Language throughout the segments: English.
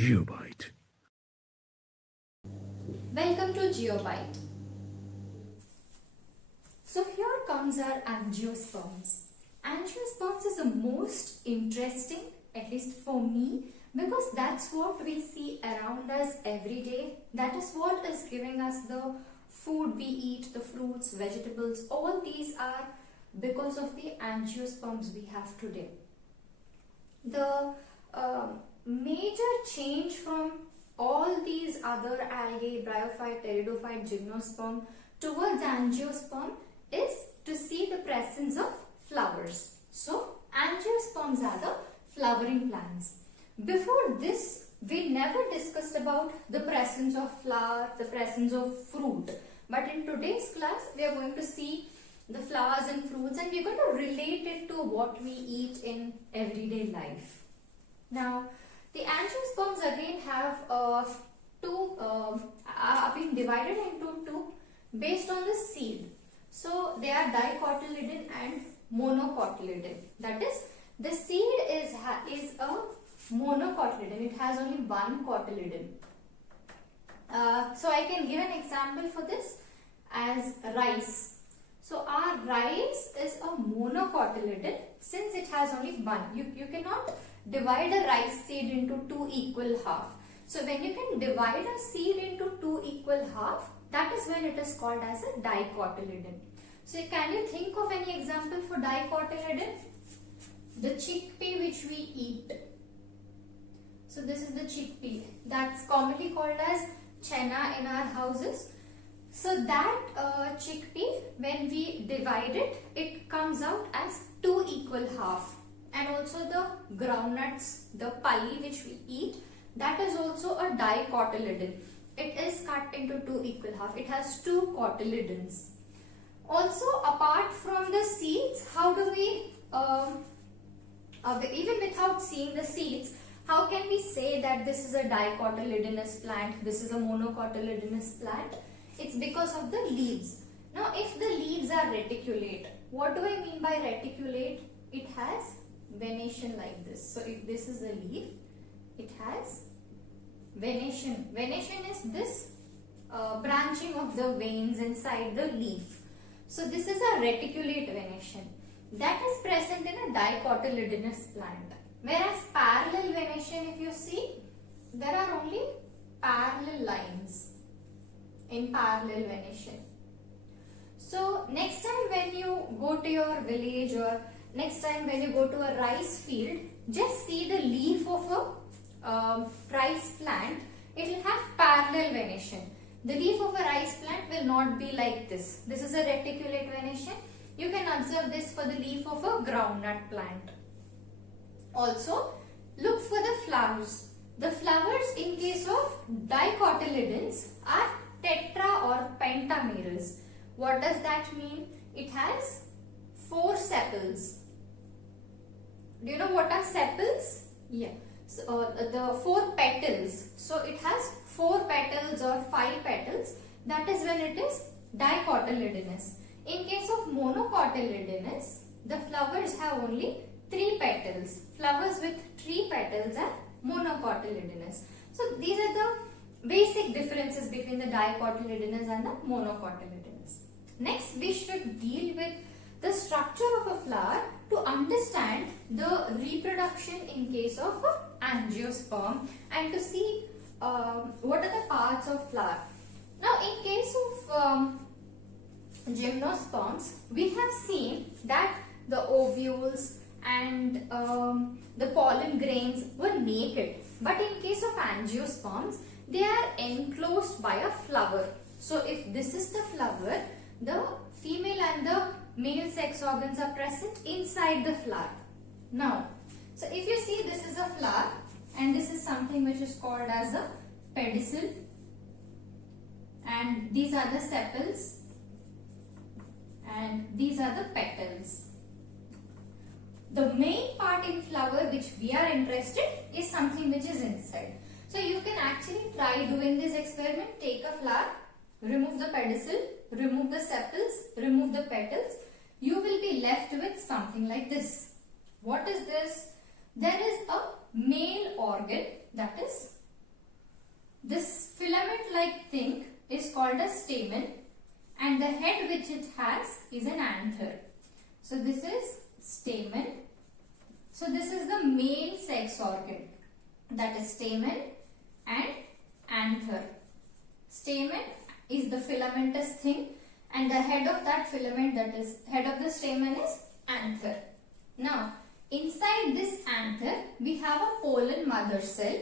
GeoByte. Welcome to GeoByte. So here comes our angiosperms. Angiosperms is the most interesting, at least for me, because that's what we see around us every day. That is what is giving us the food we eat, the fruits, vegetables. All these are because of the angiosperms we have today. The major change from all these other algae, bryophyte, pteridophyte, gymnosperm towards angiosperm is to see the presence of flowers. So angiosperms are the flowering plants. Before this, we never discussed about the presence of flower, the presence of fruit. But in today's class, we are going to see the flowers and fruits, and we're going to relate it to what we eat in everyday life. Now, the angiosperms again have are being divided into two based on the seed. So they are dicotyledon and monocotyledon. That is, the seed is a monocotyledon. It has only one cotyledon. So I can give an example for this as rice. So our rice is a monocotyledon since it has only one. You cannot divide a rice seed into two equal half. So when you can divide a seed into two equal half, that is when it is called as a dicotyledon. So can you think of any example for dicotyledon? The chickpea which we eat. So this is the chickpea. That's commonly called as chena in our houses. So that chickpea, when we divide it, it comes out as two equal half. And also the groundnuts, the pulli which we eat, that is also a dicotyledon. It is cut into two equal half. It has two cotyledons. Also, apart from the seeds, how do we, even without seeing the seeds, how can we say that this is a dicotyledonous plant, this is a monocotyledonous plant? It's because of the leaves. Now, if the leaves are reticulate, what do I mean by reticulate? It has venation like this. So, if this is a leaf, it has venation. Venation is this branching of the veins inside the leaf. So, this is a reticulate venation. That is present in a dicotyledonous plant. Whereas parallel venation, if you see, there are only parallel lines in parallel venation. So next time when you go to your village or next time when you go to a rice field, just see the leaf of a rice plant. It will have parallel venation. The leaf of a rice plant will not be like this. This is a reticulate venation. You can observe this for the leaf of a groundnut plant. Also, look for the flowers. The flowers in case of dicotyledons are tetra or pentamerous. What does that mean? It has 4 sepals. Do you know what are sepals? Yeah. So, the 4 petals. So, it has 4 petals or 5 petals. That is when it is dicotyledonous. In case of monocotyledonous, the flowers have only 3 petals. Flowers with 3 petals are monocotyledonous. So, these are the basic differences between the dicotyledonous and the monocotyledonous. Next, we should deal with the structure of a flower to understand the reproduction in case of angiosperm and to see what are the parts of flower. Now, in case of gymnosperms, we have seen that the ovules and the pollen grains were naked. But in case of angiosperms, they are enclosed by a flower. So, if this is the flower, the female and the male sex organs are present inside the flower. Now, so if you see, this is a flower and this is something which is called as a pedicel, and these are the sepals and these are the petals. The main part in flower which we are interested is something which is inside. So you can actually try doing this experiment. Take a flower, remove the pedicel, remove the sepals, remove the petals. You will be left with something like this. What is this? There is a male organ, that is This filament-like thing is called a stamen, and the head which it has is an anther. So this is stamen. So this is the male sex organ, that is stamen and anther. Stamen is the filamentous thing, and the head of that filament, that is head of the stamen, is anther. Now inside this anther we have a pollen mother cell,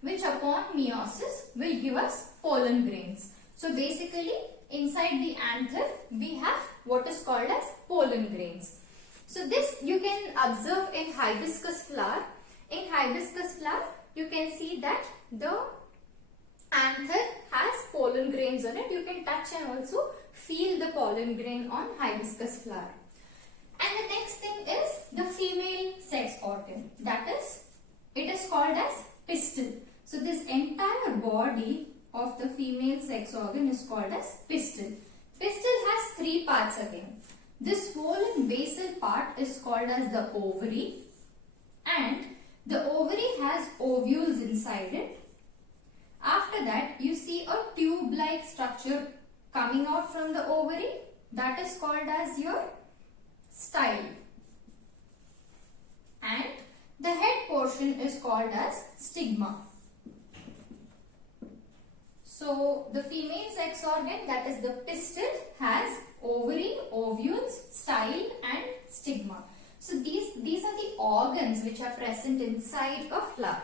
which upon meiosis will give us pollen grains. So basically inside the anther we have what is called as pollen grains. So this you can observe in hibiscus flower. In hibiscus flower you can see that the anther has pollen grains on it. You can touch and also feel the pollen grain on hibiscus flower. And the next thing is the female sex organ, that is, it is called as pistil. So this entire body of the female sex organ is called as pistil. Pistil has three parts again. This swollen basal part is called as the ovary, and the ovary has ovules inside it. After that you see a tube-like structure coming out from the ovary, that is called as your style, and the head portion is called as stigma. So the female sex organ, that is the pistil, has ovary, ovules, style and stigma. So these are the organs which are present inside a flower.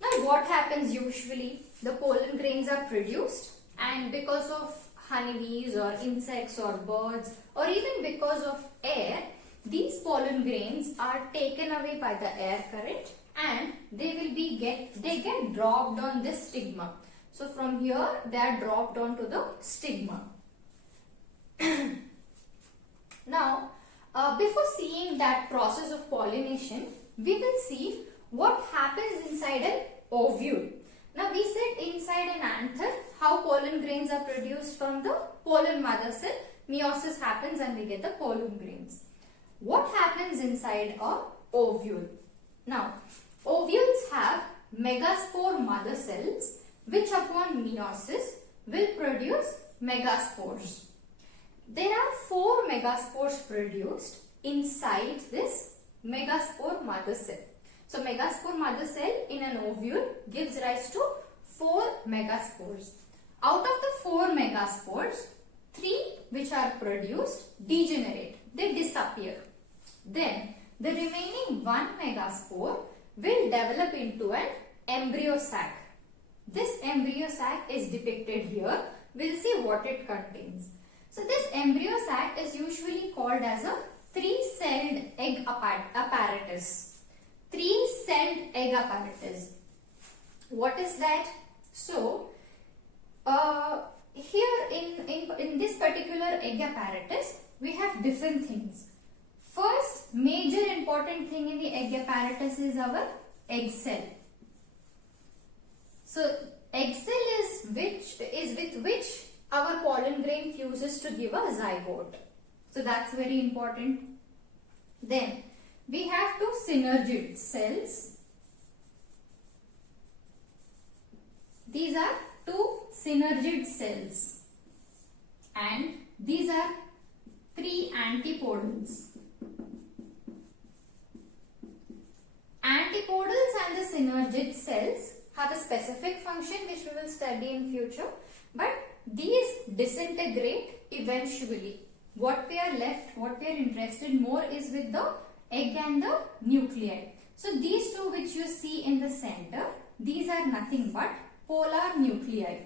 Now what happens usually? The pollen grains are produced, and because of honeybees or insects or birds, or even because of air, these pollen grains are taken away by the air current, and they get dropped on this stigma. So from here they are dropped onto the stigma. Now before seeing that process of pollination, we will see what happens inside an ovule. Now we said inside an anther how pollen grains are produced from the pollen mother cell. Meiosis happens and we get the pollen grains. What happens inside a ovule? Now ovules have megaspore mother cells, which upon meiosis will produce megaspores. There are 4 megaspores produced inside this megaspore mother cell. So megaspore mother cell in an ovule gives rise to 4 megaspores. Out of the 4 megaspores, 3 which are produced degenerate, they disappear. Then the remaining 1 megaspore will develop into an embryo sac. This embryo sac is depicted here. We'll see what it contains. So this embryo sac is usually called as a 3-celled egg apparatus. 3-celled egg apparatus. What is that? So here in this particular egg apparatus, we have different things. First major important thing in the egg apparatus is our egg cell. So egg cell is with which our pollen grain fuses to give a zygote. So that's very important. Then we have 2 synergid cells. These are 2 synergid cells, and these are 3 antipodals. Antipodals and the synergid cells have a specific function which we will study in future, but these disintegrate eventually. What we are interested more is with the egg and the nuclei. So these 2 which you see in the center, these are nothing but polar nuclei.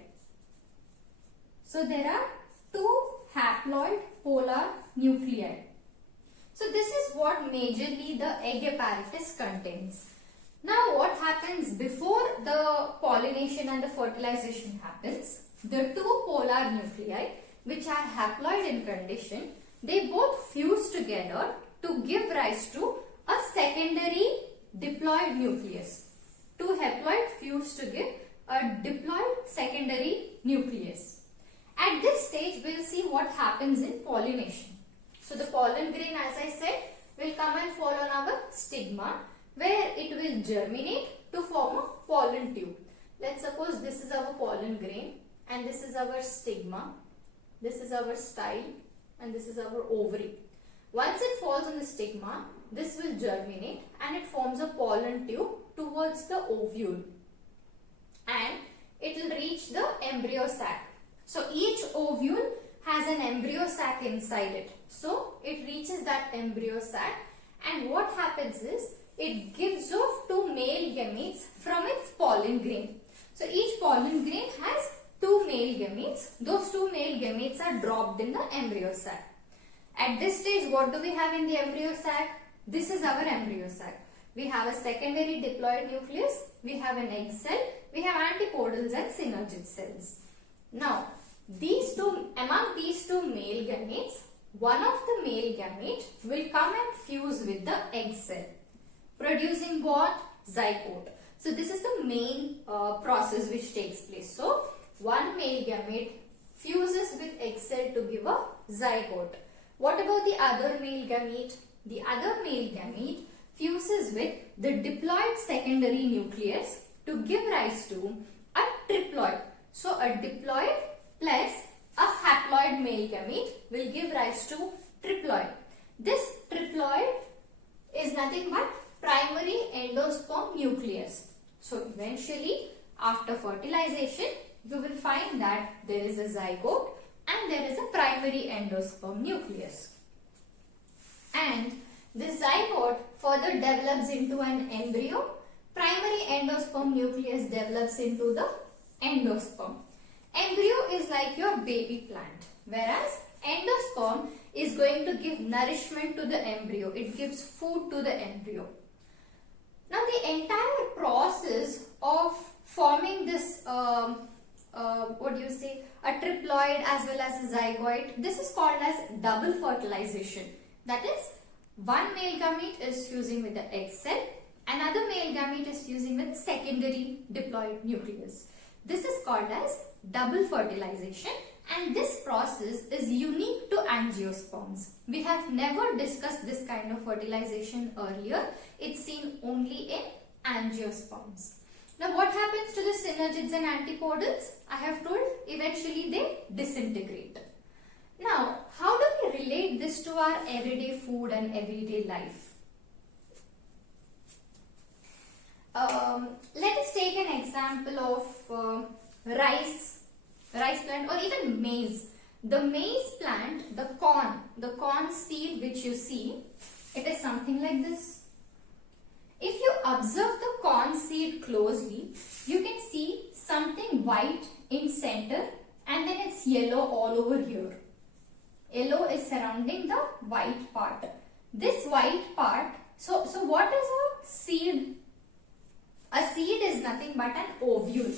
So there are 2 haploid polar nuclei. So this is what majorly the egg apparatus contains. Now what happens before the pollination and the fertilization happens? The 2 polar nuclei, which are haploid in condition, they both fuse together to give rise to a secondary diploid nucleus. 2 haploid fuse to give a diploid secondary nucleus. At this stage, we will see what happens in pollination. So the pollen grain, as I said, will come and fall on our stigma, where it will germinate to form a pollen tube. Let's let's suppose this is our pollen grain and this is our stigma, this is our style and this is our ovary. Once it falls on the stigma, this will germinate and it forms a pollen tube towards the ovule and it will reach the embryo sac. So each ovule has an embryo sac inside it. So it reaches that embryo sac and what happens is it gives off two male gametes from its pollen grain. So each pollen grain has two male gametes. Those two male gametes are dropped in the embryo sac. At this stage, what do we have in the embryo sac? This is our embryo sac. We have a secondary diploid nucleus, we have an egg cell, we have antipodals and synergid cells. Now, among these two male gametes, one of the male gamete will come and fuse with the egg cell, producing what? Zygote. So this is the main process which takes place. So one male gamete fuses with egg cell to give a zygote. What about the other male gamete? The other male gamete fuses with the diploid secondary nucleus to give rise to a triploid. So a diploid plus a haploid male gamete will give rise to triploid. This triploid is nothing but primary endosperm nucleus. So eventually after fertilization you will find that there is a zygote and there is a primary endosperm nucleus. And this zygote further develops into an embryo. Primary endosperm nucleus develops into the endosperm. Embryo is like your baby plant, whereas endosperm is going to give nourishment to the embryo. It gives food to the embryo. Now the entire process of forming this a triploid as well as a zygote, this is called as double fertilization. That is, one male gamete is fusing with the egg cell, another male gamete is fusing with secondary diploid nucleus. This is called as double fertilization and this process is unique to angiosperms. We have never discussed this kind of fertilization earlier. It's seen only in angiosperms. Now what happens to the synergids and antipodals? I have told eventually they disintegrate. Now how do we relate this to our everyday food and everyday life? Let us take an example of rice plant or even maize. The maize plant, the corn seed which you see, it is something like this. If you observe the corn seed closely, you can see something white in center and then it's yellow all over here. Yellow is surrounding the white part. This white part, so what is a seed? A seed is nothing but an ovule.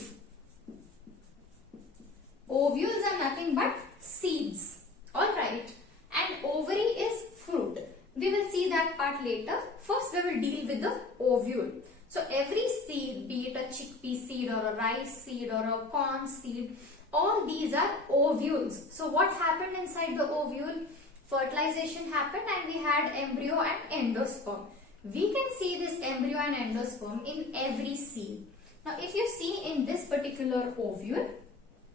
Ovules are nothing but seeds. Alright. And ovary is fruit. We will see that part later. First we will deal with the ovule. So every seed, be it a chickpea seed or a rice seed or a corn seed, all these are ovules. So what happened inside the ovule? Fertilization happened and we had embryo and endosperm. We can see this embryo and endosperm in every seed. Now if you see in this particular ovule,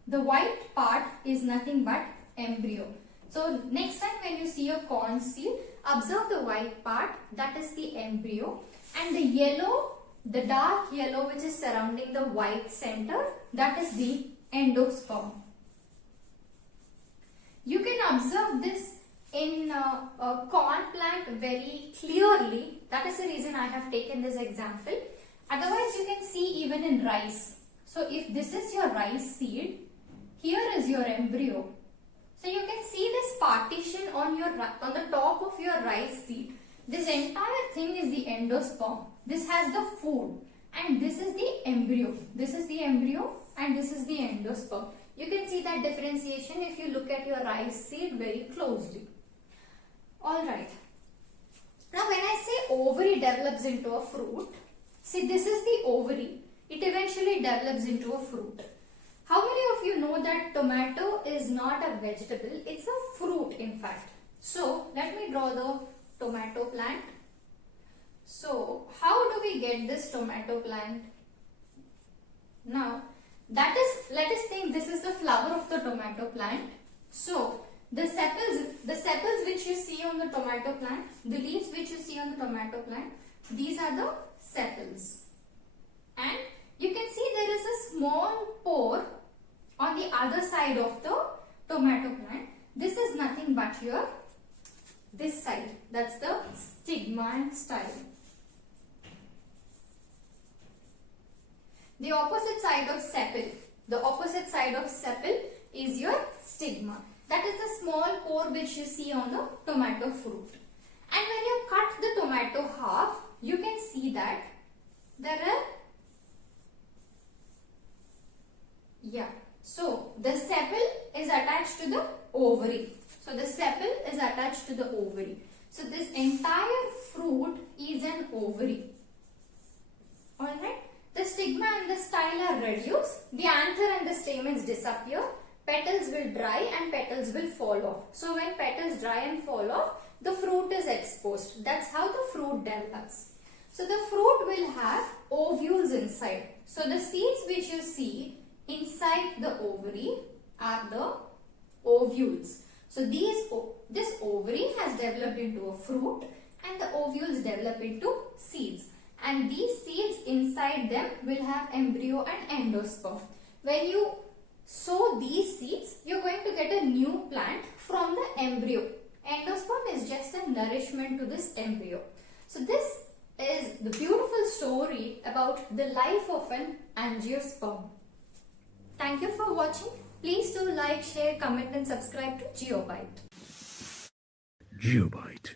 the white part is nothing but embryo. So next time when you see a corn seed, observe the white part, that is the embryo, and the yellow, the dark yellow which is surrounding the white center, that is the endosperm. You can observe this in a corn plant very clearly. That is the reason I have taken this example. Otherwise you can see even in rice. So if this is your rice seed, here is your embryo. So you can see this partition on the top of your rice seed. This entire thing is the endosperm. This has the food and this is the embryo. This is the embryo and this is the endosperm. You can see that differentiation if you look at your rice seed very closely. Alright. Now when I say ovary develops into a fruit, see this is the ovary. It eventually develops into a fruit. How many of you know that tomato is not a vegetable, it's a fruit in fact. So let me draw the tomato plant. So how do we get this tomato plant? Now That is, let us think this is the flower of the tomato plant. So the sepals which you see on the tomato plant, the leaves which you see on the tomato plant, these are the sepals. And you can see there is a small pore on the other side of the tomato plant. This is nothing but your this side. That's the stigma and style. The opposite side of sepal. The opposite side of sepal is your stigma. That is the small pore which you see on the tomato fruit. And when you cut the tomato half, you can see that there are so the sepal is attached to the ovary. So the sepal is attached to the ovary. So this entire fruit is an ovary. Alright. The stigma and the style are reduced. The anther and the stamens disappear. Petals will dry and petals will fall off. So when petals dry and fall off, the fruit is exposed. That's how the fruit develops. So the fruit will have ovules inside. So the seeds which you see inside the ovary are the ovules. So this ovary has developed into a fruit and the ovules develop into seeds. And these seeds inside them will have embryo and endosperm. When you sow these seeds, you're going to get a new plant from the embryo. Endosperm is just a nourishment to this embryo. So this is the beautiful story about the life of an angiosperm. Thank you for watching. Please do like, share, comment and subscribe to GeoBite. GeoBite.